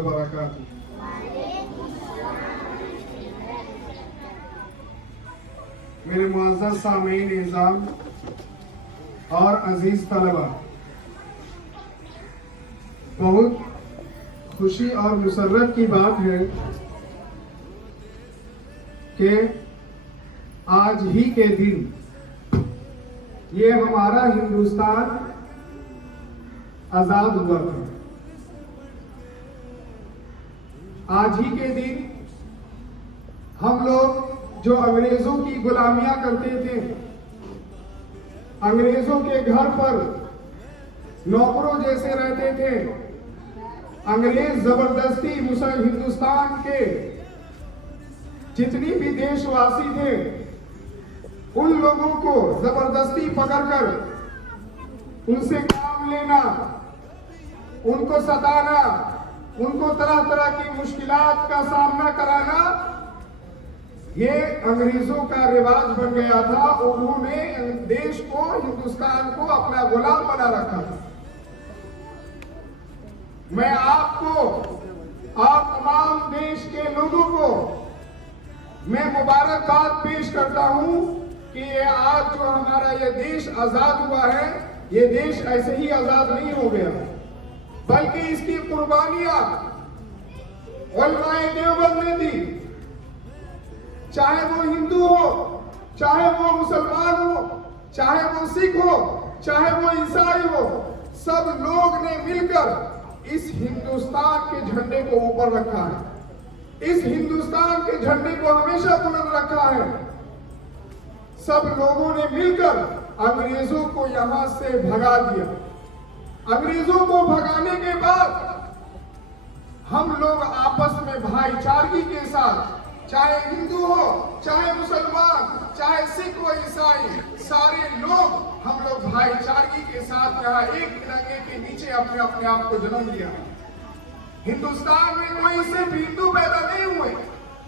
वबरकातुहू। मेरे मुअज़्ज़ज़ सामीन इज़ाम और अजीज तलबा, बहुत खुशी और मुसर्रत की बात है कि आज ही के दिन ये हमारा हिंदुस्तान आजाद हुआ था। आज ही के दिन हम लोग जो अंग्रेजों की गुलामियां करते थे, अंग्रेजों के घर पर नौकरों जैसे रहते थे, अंग्रेज जबरदस्ती हिंदुस्तान के जितनी भी देशवासी थे उन लोगों को जबरदस्ती पकड़कर उनसे काम लेना, उनको सताना, उनको तरह तरह की मुश्किलात का सामना कराना, ये अंग्रेजों का रिवाज बन गया था। उन्होंने देश को, हिंदुस्तान को अपना गुलाम बना रखा था। मैं आपको, आप तमाम देश के लोगों को मैं मुबारकबाद पेश करता हूं कि ये आज जो हमारा ये देश आजाद हुआ है, ये देश ऐसे ही आजाद नहीं हो गया, बल्कि इसकी कुर्बानियां उलमाए देवबंद ने दी। चाहे वो हिंदू हो, चाहे वो मुसलमान हो, चाहे वो सिख हो, चाहे वो ईसाई हो, सब लोग ने मिलकर इस हिंदुस्तान के झंडे को ऊपर रखा है। इस हिंदुस्तान के झंडे को हमेशा बुलंद रखा है। सब लोगों ने मिलकर अंग्रेजों को यहां से भगा दिया। अंग्रेजों को भगाने के बाद हम लोग आपस में भाईचारगी के साथ, चाहे हिंदू हो, चाहे मुसलमान, चाहे सिख हो, ईसाई, सारे लोग हम लोग भाईचारगी के साथ यहाँ एक तिरंगे के नीचे अपने अपने आप को जन्म दिया। हिंदुस्तान में कोई सिर्फ हिंदू पैदा नहीं हुए,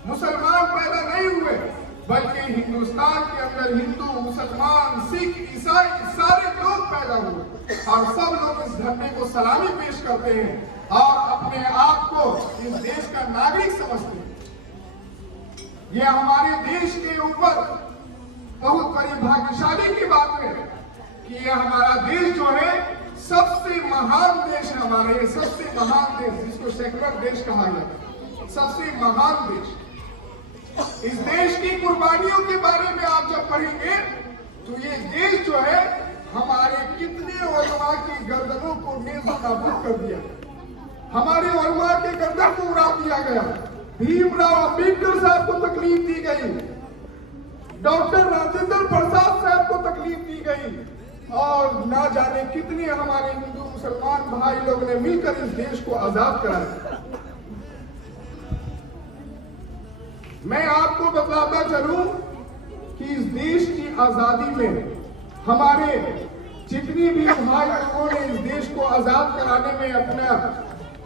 मुसलमान पैदा नहीं हुए, बल्कि हिंदुस्तान के अंदर हिंदू, मुसलमान, सिख, ईसाई सारे लोग पैदा हुए और सब लोग इस झंडे को सलामी पेश करते हैं और अपने आप को इस देश का नागरिक समझते हैं। ये हमारे देश के ऊपर बहुत बड़ी भाग्यशाली की बात है कि ये हमारा देश जो है सबसे महान देश है। हमारा ये सबसे महान देश, जिसको सेकुलर देश कहा गया, सबसे महान देश। इस देश की कुर्बानियों के बारे में आप जब पढ़ेंगे तो ये देश जो है हमारे कितने उलमा की गर्दनों को नेज़ो नाबूद कर दिया, हमारे उलमा के गर्दन को उड़ा दिया गया। भीमराव अंबेडकर साहब को तकलीफ दी गई, डॉक्टर राजेंद्र प्रसाद साहब को तकलीफ दी गई और ना जाने कितने हमारे हिंदू मुसलमान भाई लोग ने मिलकर इस देश को आजाद कराया। मैं आपको बताता चलूं कि इस देश की आजादी में हमारे जितनी भी भाई लोगों ने इस देश को आजाद कराने में अपना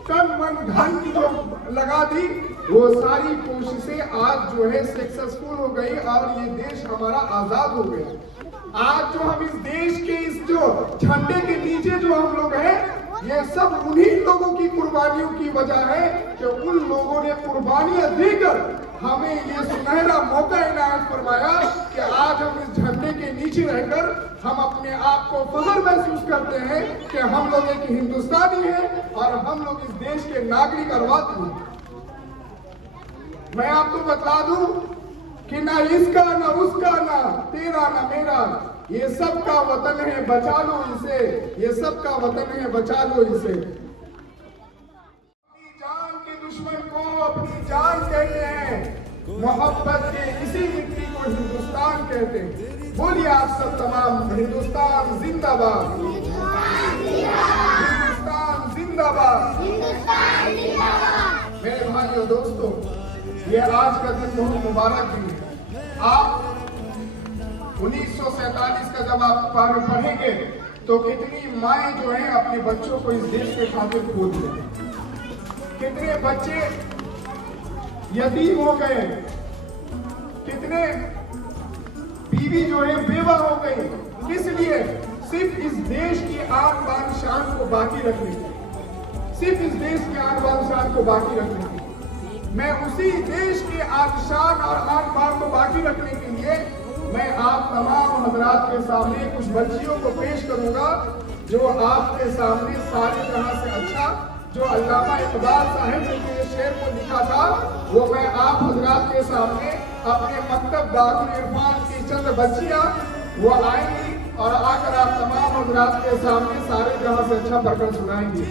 तन मन धन की जो लगा दी, वो सारी कोशिशें आज जो है सक्सेसफुल हो गई और ये देश हमारा आजाद हो गया। आज जो हम इस देश के इस जो झंडे के नीचे जो हम लोग हैं, ये सब उन्हीं लोगों की कुर्बानियों की वजह है कि उन लोगों ने कुर्बानियां देकर हमें ये सुनहरा मौका इनायत फरमाया कि आज हम इस झंडे के नीचे रहकर हम अपने आप को फख्र महसूस करते हैं कि हम लोग एक हिंदुस्तानी हैं और हम लोग इस देश के नागरिक और वासी हैं। मैं आपको बता दूं कि ना इसका, ना उसका, ना तेरा, ना मेरा, ये सब का वतन है, बचा लो इसे, ये सब का वतन है, बचा लो इसे। अपनी जान के दुश्मन को अपनी जान कहते हैं, मोहब्बत के इसी मिट्टी को हिंदुस्तान कहते हैं। बोलिए आप सब तमाम, हिंदुस्तान जिंदाबाद, हिंदुस्तान जिंदाबाद। मेरे भाइयों दोस्तों, ये आज का दिन बहुत मुबारक दिन है। आप 1947 का जब आप पढ़ेंगे तो कितनी माएं जो हैं अपने बच्चों को इस देश के खातिर खो दिए, कितने बच्चे यतीम हो गए, कितने बीवी जो है बेवा हो गई, किस लिए? सिर्फ इस देश की आन बान शान को बाकी रखने के। सिर्फ इस देश के आन बान शान को बाकी रखने के लिए, मैं उसी देश के आबशान और आन बान को बाकी रखने के लिए मैं आप तमाम हजरात के सामने कुछ बच्चियों को पेश करूंगा जो आपके सामने सारी तरह से अच्छा जो अल्लामा इकबाल साहब ने ये शेर को लिखा था वो मैं आप हजरात के सामने अपने मकतब दारुल इरफान की चंद बच्चियां वो आएंगी और आकर आप तमाम हजरात के सामने सारे जहां से अच्छा पढ़कर सुनाएंगी।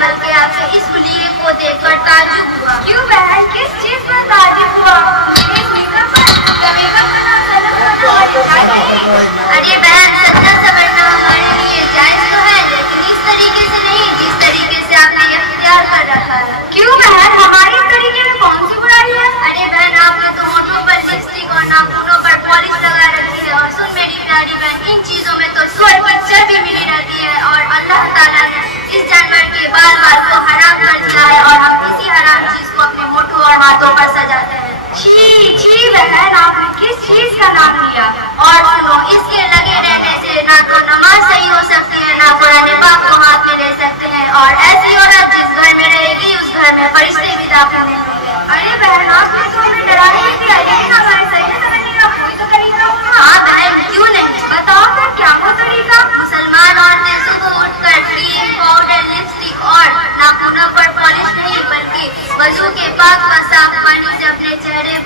बल्कि आपके इस हुलिये को देखकर ताज्जुब हुआ। क्यों बहन, किस चीज पर ताज्जुब हुआ? इस निकम पर जमेगा करना सलब करना और जायज नहीं। अरे बहन, सजना सवरना हमारे लिए जायज तो है, लेकिन इस तरीके से नहीं जिस तरीके से आपने इख्तियार कर रखा है। क्यों बहन, हमारे तरीके में कौन सी बुराई है? अरे बहन, आपने तो होठों पर लिपस्टिक और नाखूनों पर पॉलिश लगा रखी है। और सुन मेरी प्यारी बहन, इन चीजों में तो स्वर्ग की चर्बी मिली रहती है और अल्लाह ताला ने इस जानवर के बाल को हराम कर दिया है और हम इसी हराम चीज को अपने होठों और हाथों पर सजाते हैं। छी छी बहन, आपने किस चीज का नाम लिया? और सुनो, इसके लगे रहने से ना तो नमाज सही हो सकती है, ना कुरान पाक को हाथ में ले सकते हैं। और ऐसी औरत जिस घर में रहेगी उस घर में फरिश्ते भी दाखिल नहीं होंगे। अरे बहन, आपने तो हमें डराने ही दिया, लेकिन हमारे सही समझने का कोई तो तरीका होगा। हाँ बहन, क्यों नहीं, बताओ फिर क्या वो तरीका? मुसलमान औरतें सुबह उठकर क्रीम, पाउडर, लिपस्टिक और नाखूनों पर पॉलिश नहीं बल्कि वजू के पाक व साफ पानी से अपने चेहरे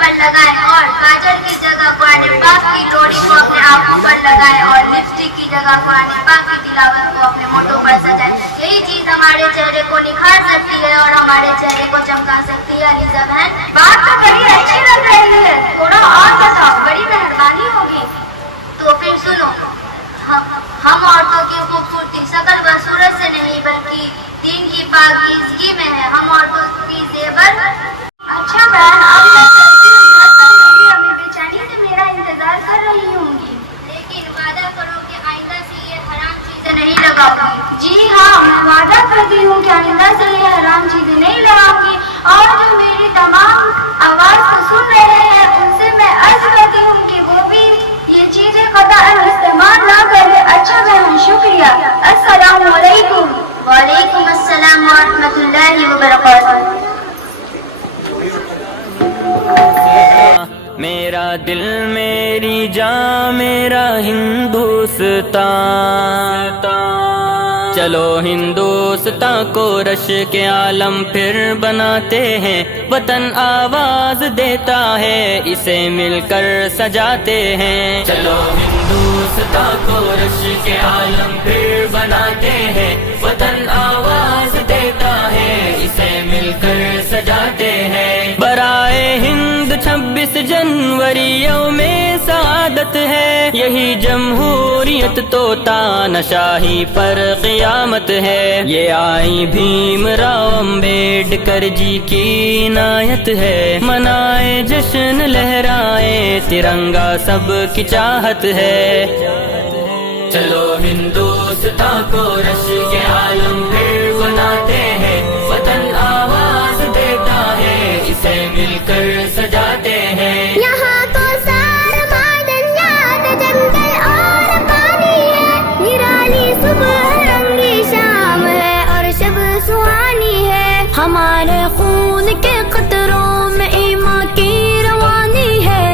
पर लगाएं और काजल की जगह कुरान पाक की लोड़ी को अपने आंखों पर लगाएं और लिपस्टिक की जगह कुरान पाक की तिलावत को अपने होठों पर सजाएं। यही चीज हमारे चेहरे को निखार सकती है और हमारे चेहरे को चमका सकती है। अलीजा बहन, बात तो बड़ी अच्छी लग रही है, थोड़ा और बताओ, बड़ी मेहरबानी होगी। तो फिर सुनो, हम औरतों की खूबसूरती शकल व सूरत से नहीं बल्कि दीन की पाकीज़गी में है। हम औरतों की जेवर। अच्छा बहन, अब मैं चलती हूँ, घर पर मेरी अम्मी बेचैनी से मेरा इंतजार कर रही होंगी। लेकिन वादा करो कि आइंदा से ये हराम चीजें नहीं लगाओगी। जी हाँ, मैं वादा करती हूँ कि आइंदा से ये हराम चीजें नहीं लगाऊंगी। और जो मेरी तमाम आवाज को सुन रहे हैं उनसे मैं अर्ज करती हूँ कि वो भी ये चीजें कतई इस्तेमाल ना करें। अच्छा बहन, शुक्रिया। अस्सलाम वालेकुम। वालेकुम अस्सलाम व रहमतुल्लाहि व बरकातहू। मेरा दिल मेरी जान मेरा हिंदुस्तान, चलो हिंदुस्तान को रश के आलम फिर बनाते हैं। वतन आवाज देता है, इसे मिलकर सजाते हैं। चलो हिंदुस्तान को रश के आलम फिर बनाते हैं। वतन आवाज देता है, इसे मिलकर सजाते हैं। बराए हिंद 26 जनवरी यौमे सआदत है। यही जमहूरियत तो तानाशाही पर क़यामत है। ये आई भीमराव अम्बेडकर जी की इनायत है। मनाए जश्न लहराए तिरंगा सबकी चाहत है। चलो हिंदुस्तान को रश के आलम फिर बनाते हैं। वतन आवाज देता है, इसे मिलकर सजाते हैं। यहाँ तो सारा मादनियात जंगल और पानी है। निराली सुबह रंगी शाम है और शब सुहानी है। हमारे खून के कतरों में ईमान की रवानी है।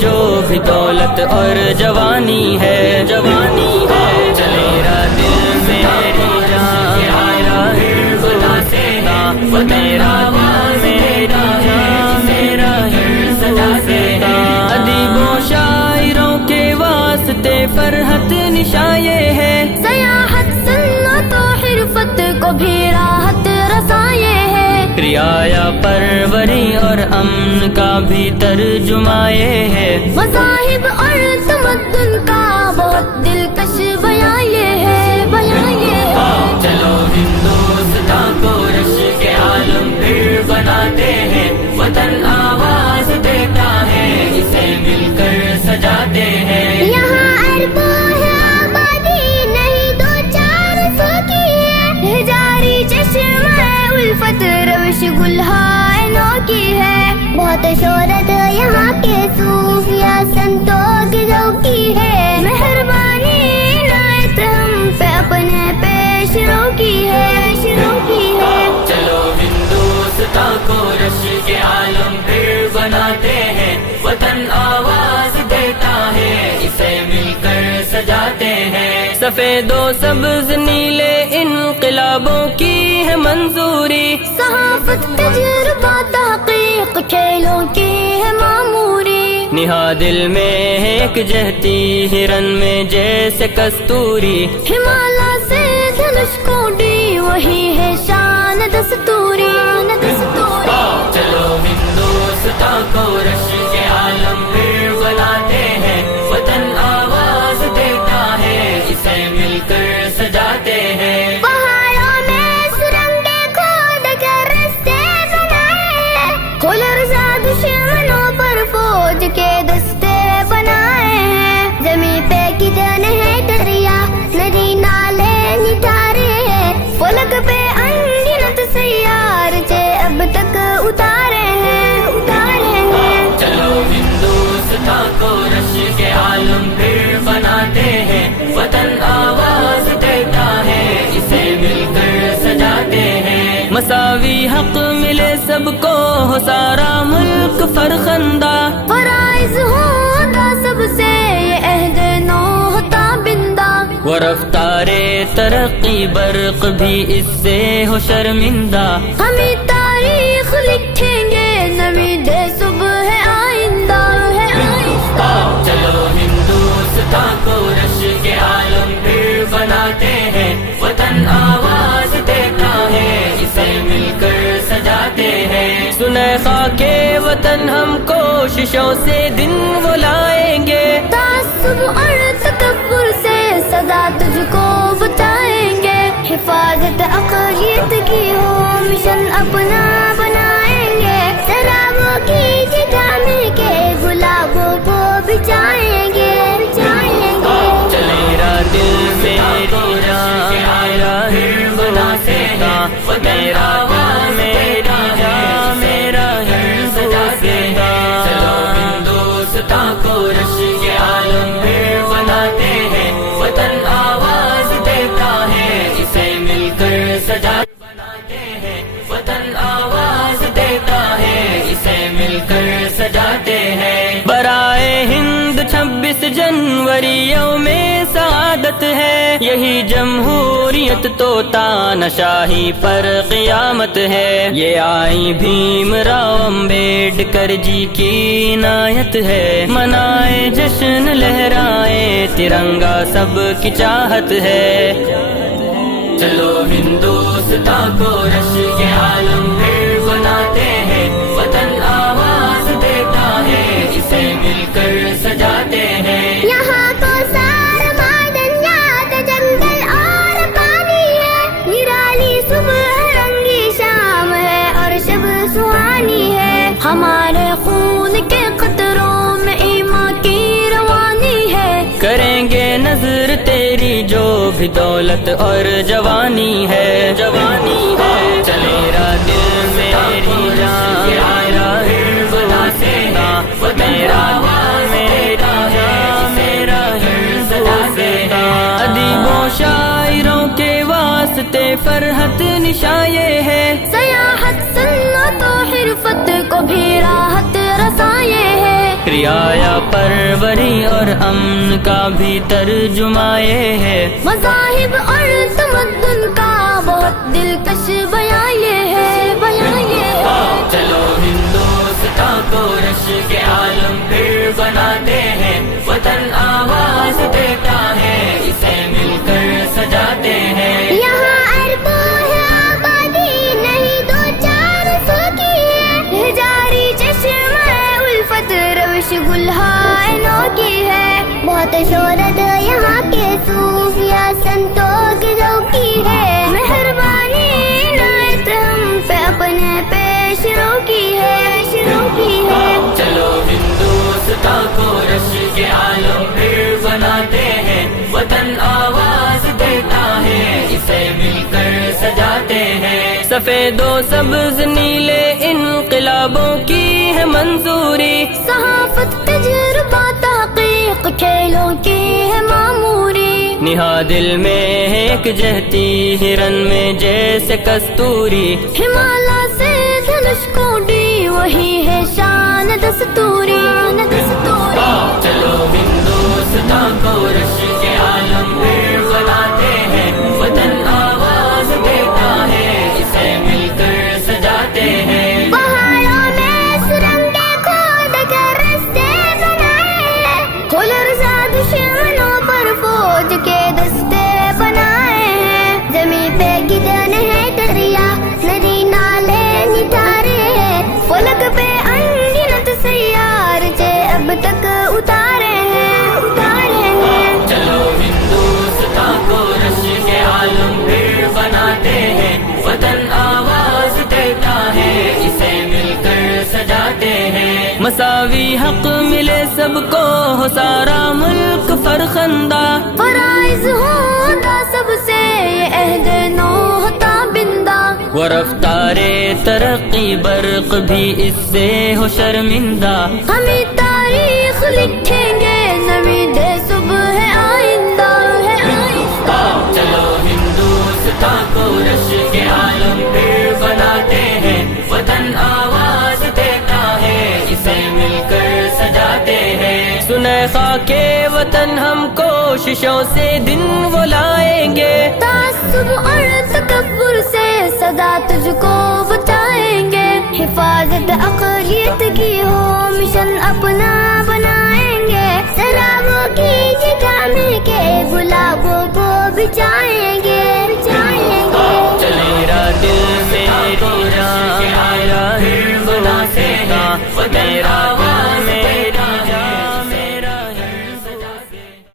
جو بھی دولت اور جوانی ہے، جوانی ہے، چلیرا دل میری جان میرا حرف سینا، وہ تیرا میرا جان میرا حرف سینا، ادیب و شاعروں کے واسطے فرحت نشاں یہ ہے، سیاحت سنت و حرفت کو بھی راحت رسائے ہے، رعایا پروری اور امن کا بھی ترجمہ یہ ہے، مذاہب اور تمدن کا بہت دلکش بیان یہ ہے، بیان یہ ہے، چلو ہندوستان کو رش کے عالم پھر بناتے ہیں، وطن آواز دیتا ہے، اسے مل کر سجاتے ہیں، یہاں اربوں ہے آبادی نہیں دو چار سو کی ہے، جاری چشم ہے الفت روش گلہائے نو کی ہے، بہت شہرت یہاں کے صوفیہ سنتوں کی ذوقی ہے، مہربانی عنایت ہم پہ اپنے پیش رو کی ہے، شروع کی ہے، چلو ہندوستان کو رش کے عالم پھر بناتے ہیں، وطن آواز دیتا ہے، اسے مل کر سجاتے ہیں، سفید و سبز نیلے انقلابوں کی ہے منظوری، صحافت تجربہ تحقیق کھیلوں کی ہے معموری، نہاد دل میں ایک جہتی ہرن میں جیسے کستوری، ہمالا سے دھنش کوڈی وہی ہے شان دستوری، دستوری، چلو ہندوستان کو رش کے عالم پھر بناتے ہیں، وطن آواز دیتا ہے، اسے مل کر سجاتے ہیں، پہاڑوں میں سرنگیں کھود کر رستے بنائے، خلرزا دشمنوں پر فوج کے دستے بنائے ہیں، زمین پہ کتنے ہیں دریا ندی نالے نٹھارے ہیں، فلک پہ انگنت سیارچے اب تک اتارے ہیں، اتارے ہیں، چلو ہندوستان کو رش کے عالم پھر بناتے ہیں، وطن آواز دیتا ہے، اسے مل کر سجاتے ہیں، مساوی حق ملے سب کو ہو سارا ملک فرخندہ، فرائض ہوتا سب سے یہ عہد نو ہوتا بندہ، وہ رفتار ترقی برق بھی اس سے ہو شرمندہ، ہمیں تاریخ لکھیں گے نویں دے صبح ہے آئندہ، ہے آئندہ، چلو ہندوستان کو رش کے عالم پھر بناتے ہیں، وطن آواز دیتا ہے، اسے مل کر سجاتے ہیں، سنے خاک وطن ہم کوششوں سے دن وہ لائیں گے، تعصب اور تکبر سے صدا تجھ کو بچائیں گے، حفاظت اقلیت کی ہو مشن اپنا بنائیں گے، شرابوں کی جگہ میں کے گلابوں کو بچائیں گے، بچائیں گے، چلیرا دل میری جان میرا حرف سینا، وہ تیرا میرا جان میرا حرف سینا، چلو ہندوستان کو رش کے عالم پھر بناتے ہیں، وطن آواز دیتا ہے، اسے مل کر سجا بناتے ہیں، وطن آواز دیتا ہے، اسے مل کر سجاتے ہیں، برائے ہند 26 جنوری یوم سعادت ہے، یہی جمہوریت تو تانشاہی پر قیامت ہے، یہ آئی بھیم راؤ امبیڈکر جی کی عنایت ہے، منائے جشن لہرائے ترنگا سب کی چاہت ہے، چلو ہندوستان کو رش کے عالم پھر بناتے ہیں، وطن آواز دیتا ہے، اسے مل کر سجاتے ہیں، یہاں کو سار معدنیات جنگل اور پانی ہے، نرالی صبح رنگی شام ہے اور شب سہانی ہے، ہمارے خون کے قطروں میں ایمان کی روانی ہے، کریں گے نظر تیری جو بھی دولت اور جوانی ہے، جوانی ہے، چلیرا دل میری جان میرا حرف سینا، وہ تیرا میرا جان میرا حرف سینا، ادیب و شاعروں کے واسطے فرحت نشاں یہ ہے، سیاحت سنت و حرفت کو بھی راحت رسائے ہے، رعایا پروری اور امن کا بھی ترجمہ یہ ہے، مذاہب اور تمدن کا بہت دلکش بیان یہ ہے، بیان یہ ہے۔ چلو ہندوستان کو رش کے عالم پھر بناتے ہیں، وطن آواز دیتا ہے، اسے مل کر سجاتے ہیں۔ یہاں اربوں ہے آبادی نہیں دو چار سو کی ہے، جاری چشمہ الفت روش گلہائے نو کی ہے، بہت شہرت یہاں کے صوفیہ سنتوں کی جو کی ہے، مہربانی عنایت ہم پہ اپنے پیش رو کی ہے، شروع کی ہے۔ چلو ہندوستان کو رش کے عالم پھر بناتے ہیں، وطن آواز دیتا ہے، اسے مل کر سجاتے ہیں۔ سفید و سبز نیلے انقلابوں کی ہے منظوری، صحافت تجربہ تحقیق کھیلوں کی ہے معموری، نہاد دل میں ایک جہتی ہرن میں جیسے کستوری، ہمالا سے دھنش کوڈی وہی ہے شان دستوری، دستوری۔ چلو ہندوستان کو رش کے عالم پھر بناتے ہیں، وطن آواز دیتا ہے، اسے مل کر سجاتے ہیں۔ پہاڑوں میں سرنگیں کھود کر رستے بنائے، خلرزا دشمنوں پر فوج کے دستے بنائے ہیں، زمین پہ گدن ہے دریا ندی نالے نٹھارے ہیں، فلک پہ انگنت سیارچے اب تک اتارے ہیں، اتارے ہیں۔ چلو ہندوستان کو رش کے عالم پھر بناتے ہیں، وطن آواز دیتا ہے، اسے مل کر سجاتے ہیں۔ مساوی حق ملے سب کو ہو سارا ملک فرخندہ، فرائض ہوتا سب سے یہ عہد نو ہوتا بندہ، وہ رفتار ترقی برق بھی اس سے ہو شرمندہ، ہمیں تاریخ لکھیں گے نویں دے صبح ہے آئندہ، ہے آئندہ۔ چلو ہندوستان کو رش کے عالم پھر بناتے ہیں، وطن آواز دیتا ہے، اسے مل کر سجاتے ہیں۔ سنے خاک وطن ہم کوششوں سے دن وہ لائیں گے، تعصب اور تکبر سے صدا تجھ کو بچائیں گے، حفاظت اقلیت کی ہو مشن اپنا بنائیں گے، سرابوں کی جگہ کے گلابوں کو بچائیں گے، بچائیں گے۔ چلے را دل میری راہ بناتے ہیں،